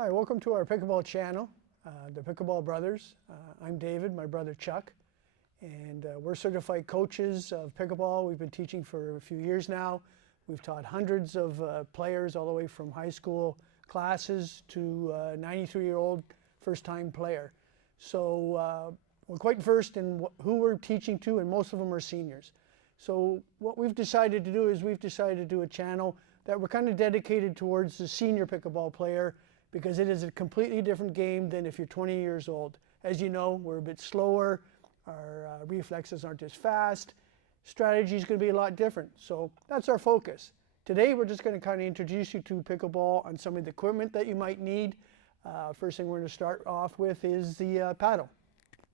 Hi, welcome to our pickleball channel, the Pickleball Brothers. I'm David, my brother Chuck, and we're certified coaches of pickleball. We've been teaching for a few years now. We've taught hundreds of players all the way from high school classes to 93-year-old first-time player. So we're quite versed in who we're teaching to, and most of them are seniors. So what we've decided to do is we've decided to do a channel that we're kind of dedicated towards the senior pickleball player, because it is a completely different game than if you're 20 years old. As you know, we're a bit slower, our reflexes aren't as fast, strategy is going to be a lot different. So that's our focus. Today we're just going to kind of introduce you to pickleball and some of the equipment that you might need. First thing we're going to start off with is the paddle.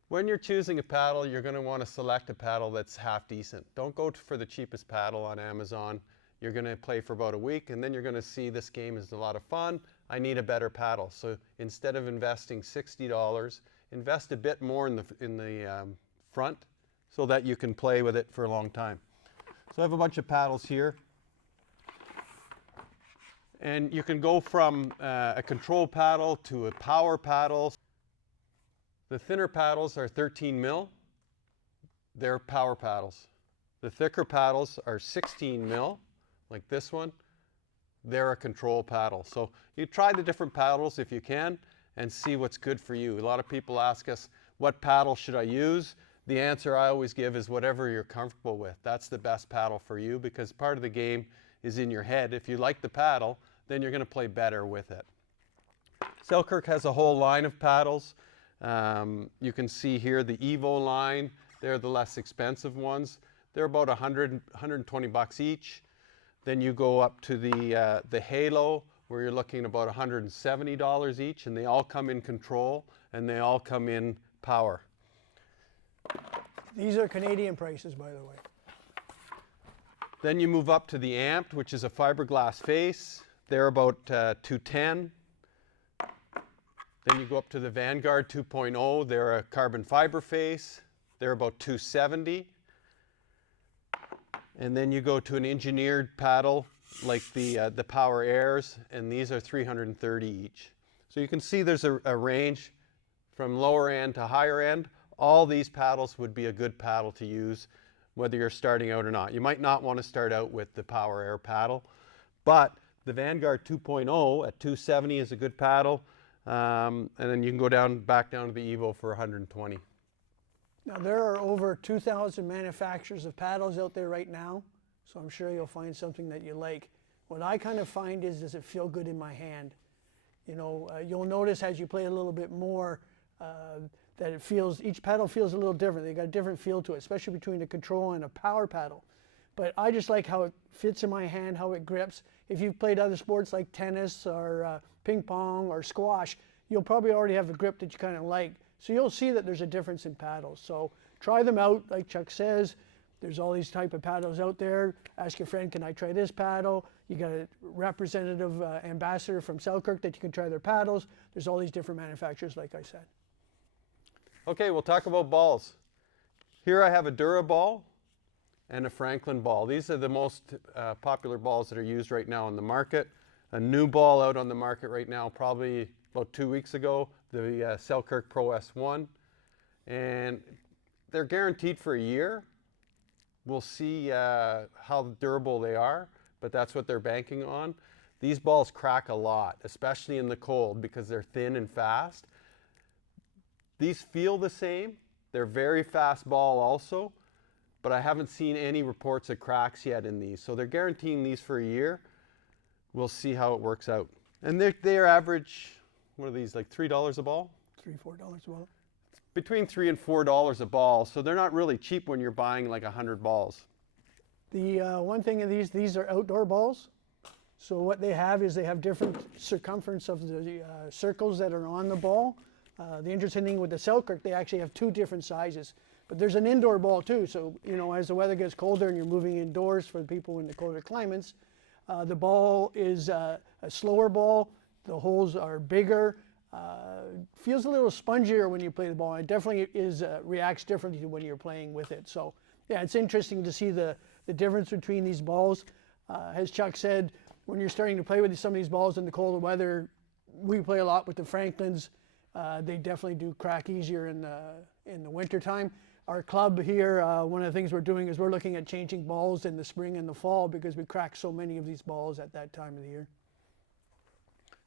When you're choosing a paddle, you're going to want to select a paddle that's half decent. Don't go for the cheapest paddle on Amazon. You're going to play for about a week, and then you're going to see this game is a lot of fun. I need a better paddle. So instead of investing $60, invest a bit more in the front so that you can play with it for a long time. So I have a bunch of paddles here. And you can go from a control paddle to a power paddle. The thinner paddles are 13 mil. They're power paddles. The thicker paddles are 16 mil. Like this one, they're a control paddle. So you try the different paddles if you can and see what's good for you. A lot of people ask us, what paddle should I use? The answer I always give is whatever you're comfortable with. That's the best paddle for you, because part of the game is in your head. If you like the paddle, then you're going to play better with it. Selkirk has a whole line of paddles. You can see here the Evo line. They're the less expensive ones. They're about 120 bucks each. Then you go up to the Halo, where you're looking at about $170 each, and they all come in control and they all come in power. These are Canadian prices, by the way. Then you move up to the Amped, which is a fiberglass face. They're about $210. Then you go up to the Vanguard 2.0. They're a carbon fiber face. They're about $270. And then you go to an engineered paddle like the Power Airs, and these are $330 each. So you can see there's a range from lower end to higher end. All these paddles would be a good paddle to use, whether you're starting out or not. You might not want to start out with the Power Air paddle, but the Vanguard 2.0 at $270 is a good paddle, and then you can go back down to the Evo for $120. Now there are over 2,000 manufacturers of paddles out there right now, so I'm sure you'll find something that you like. What I kind of find is, does it feel good in my hand? You know, you'll notice as you play a little bit more that each paddle feels a little different. They got a different feel to it, especially between a control and a power paddle. But I just like how it fits in my hand, how it grips. If you've played other sports like tennis or ping pong or squash, you'll probably already have a grip that you kind of like. So you'll see that there's a difference in paddles. So try them out, like Chuck says. There's all these type of paddles out there. Ask your friend, can I try this paddle? You got a representative ambassador from Selkirk that you can try their paddles. There's all these different manufacturers, like I said. Okay, we'll talk about balls. Here I have a Dura ball and a Franklin ball. These are the most popular balls that are used right now in the market. A new ball out on the market right now, probably about 2 weeks ago, the Selkirk Pro S1, and they're guaranteed for a year. We'll see how durable they are, but that's what they're banking on. These balls crack a lot, especially in the cold, because they're thin and fast. These feel the same. They're very fast ball also, but I haven't seen any reports of cracks yet in these. So they're guaranteeing these for a year. We'll see how it works out. And they're average, what are these, like $3 a ball? $3, $4 a ball. Between $3 and $4 a ball, so they're not really cheap when you're buying like 100 balls. The one thing of these are outdoor balls. So what they have is they have different circumference of the circles that are on the ball. The interesting thing with the Selkirk, they actually have two different sizes. But there's an indoor ball too, so you know, as the weather gets colder and you're moving indoors for people in the colder climates, the ball is a slower ball. The holes are bigger. Feels a little spongier when you play the ball. It definitely reacts differently to when you're playing with it. So yeah, it's interesting to see the difference between these balls. As Chuck said, when you're starting to play with some of these balls in the colder weather, we play a lot with the Franklins. They definitely do crack easier in the winter time. Our club here, one of the things we're doing is we're looking at changing balls in the spring and the fall because we crack so many of these balls at that time of the year.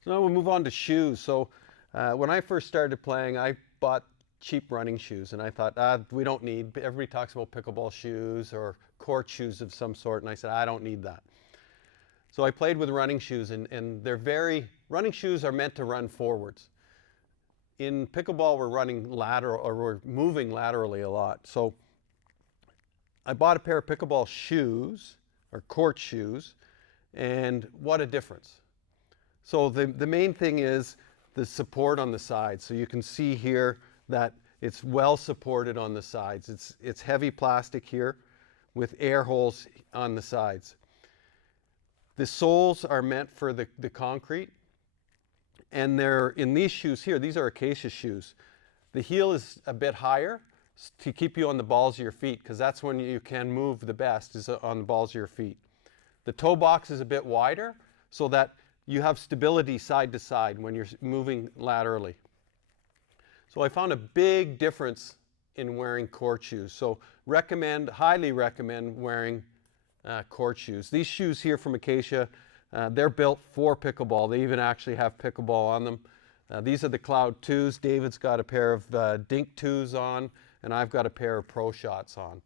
So now we'll move on to shoes. So when I first started playing, I bought cheap running shoes, and I thought, we don't need, everybody talks about pickleball shoes or court shoes of some sort, and I said, I don't need that. So I played with running shoes, and running shoes are meant to run forwards. In pickleball, we're running lateral, or we're moving laterally a lot. So I bought a pair of pickleball shoes, or court shoes, and what a difference. So the main thing is the support on the sides. So you can see here that it's well supported on the sides. It's heavy plastic here with air holes on the sides. The soles are meant for the concrete. And they're in these shoes here, these are Acacia shoes. The heel is a bit higher to keep you on the balls of your feet, because that's when you can move the best, is on the balls of your feet. The toe box is a bit wider so that you have stability side to side when you're moving laterally. So I found a big difference in wearing court shoes. So highly recommend wearing court shoes. These shoes here from Acacia, they're built for pickleball. They even actually have pickleball on them. These are the Cloud 2s. David's got a pair of Dink 2s on, and I've got a pair of Pro Shots on.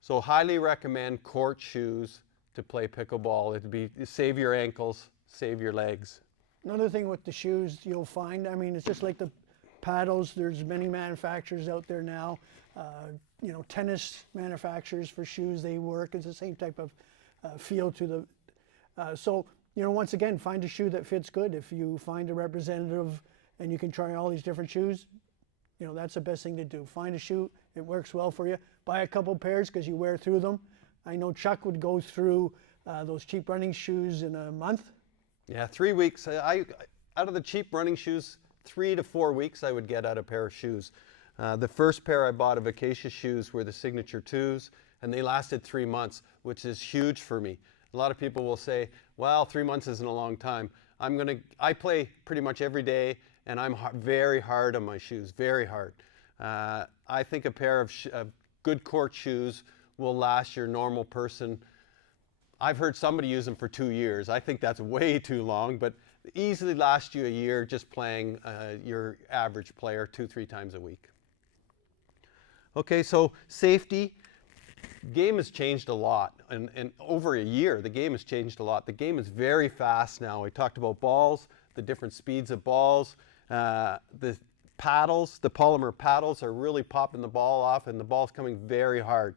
So highly recommend court shoes to play pickleball. It'd be save your ankles, save your legs. Another thing with the shoes you'll find, I mean, it's just like the paddles. There's many manufacturers out there now. Tennis manufacturers for shoes, they work. It's the same type of feel to the. So, once again, find a shoe that fits good. If you find a representative and you can try all these different shoes, that's the best thing to do. Find a shoe, it works well for you. Buy a couple pairs because you wear through them. I know Chuck would go through those cheap running shoes in a month. Yeah, 3 weeks. Out of the cheap running shoes, 3 to 4 weeks I would get out a pair of shoes. The first pair I bought of Acacia shoes were the Signature 2s, and they lasted 3 months, which is huge for me. A lot of people will say, well, 3 months isn't a long time. I play pretty much every day, and I'm very hard on my shoes, very hard. I think a pair of good court shoes will last your normal person. I've heard somebody use them for 2 years. I think that's way too long, but easily last you a year just playing your average player 2-3 times a week. Okay, so safety. Game has changed a lot, and over a year the game has changed a lot. The game is very fast now. We talked about balls, the different speeds of balls, the paddles, the polymer paddles are really popping the ball off, and the ball's coming very hard.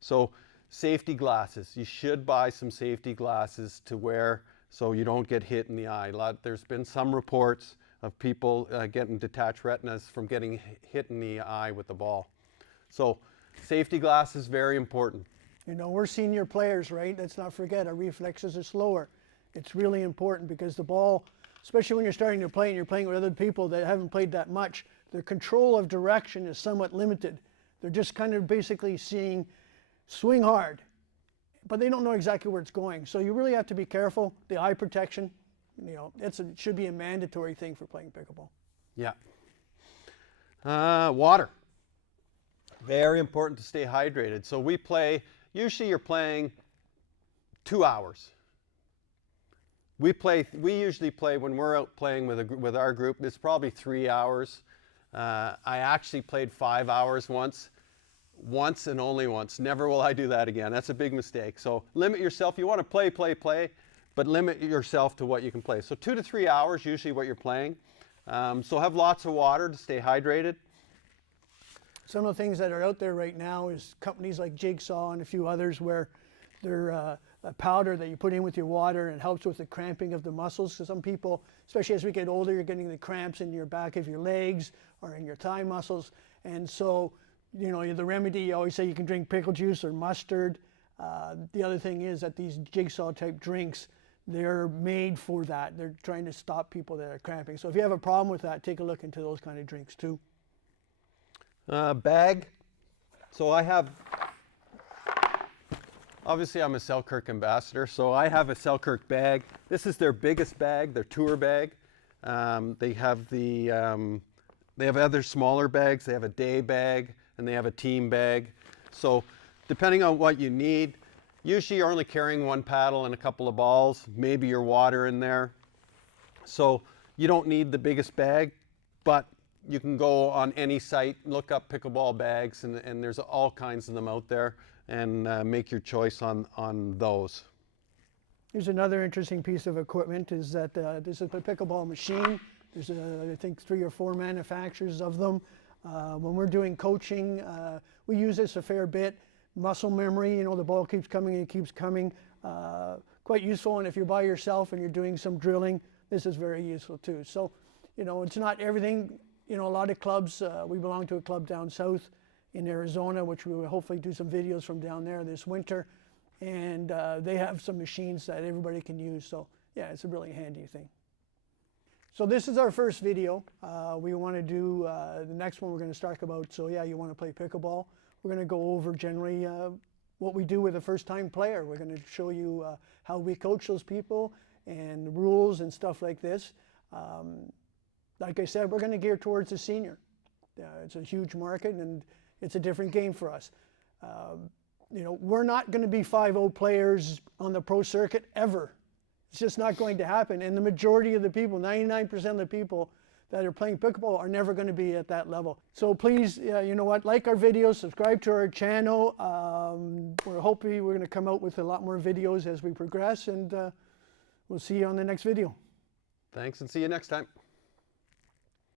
So safety glasses, you should buy some safety glasses to wear so you don't get hit in the eye. There's been some reports of people getting detached retinas from getting hit in the eye with the ball. So safety glasses, very important. We're senior players, right? Let's not forget our reflexes are slower. It's really important because the ball, especially when you're starting to play and you're playing with other people that haven't played that much, their control of direction is somewhat limited. They're just kind of basically seeing swing hard, but they don't know exactly where it's going. So you really have to be careful. The eye protection, it should be a mandatory thing for playing pickleball. Yeah. Water. Very important to stay hydrated. So usually you're playing 2 hours. We usually play, when we're out playing with our group, it's probably 3 hours. I actually played 5 hours once and only once. Never will I do that again. That's a big mistake. So limit yourself. You want to play, but limit yourself to what you can play. So 2 to 3 hours usually what you're playing. So have lots of water to stay hydrated. Some of the things that are out there right now is companies like Jigsaw and a few others where they're a powder that you put in with your water and helps with the cramping of the muscles. So some people, especially as we get older, you're getting the cramps in your back of your legs or in your thigh muscles. And so, the remedy, you always say you can drink pickle juice or mustard. The other thing is that these Jigsaw type drinks, they're made for that. They're trying to stop people that are cramping. So if you have a problem with that, take a look into those kind of drinks too. Bag. So obviously I'm a Selkirk ambassador, so I have a Selkirk bag. This is their biggest bag, their tour bag. They have they have other smaller bags. They have a day bag and they have a team bag. So depending on what you need, usually you're only carrying one paddle and a couple of balls, maybe your water in there. So you don't need the biggest bag, but you can go on any site, look up pickleball bags, and there's all kinds of them out there, and make your choice on those. Here's another interesting piece of equipment is that this is a pickleball machine. There's, I think, 3 or 4 manufacturers of them. When we're doing coaching, we use this a fair bit. Muscle memory, you know, the ball keeps coming and it keeps coming. Quite useful, and if you're by yourself and you're doing some drilling, this is very useful too. So, you know, it's not everything. You know, a lot of clubs, we belong to a club down south in Arizona, which we will hopefully do some videos from down there this winter. And they have some machines that everybody can use. So yeah, it's a really handy thing. So this is our first video. We want to do the next one we're going to talk about. So yeah, you want to play pickleball. We're going to go over generally what we do with a first-time player. We're going to show you how we coach those people and rules and stuff like this. Like I said, we're going to gear towards the senior. It's a huge market and it's a different game for us. You know, we're not going to be 5-0 players on the pro circuit ever. It's just not going to happen. And the majority of the people, 99% of the people that are playing pickleball are never going to be at that level. So please, you know what, like our videos, subscribe to our channel. We're hoping we're going to come out with a lot more videos as we progress, and we'll see you on the next video. Thanks, and see you next time.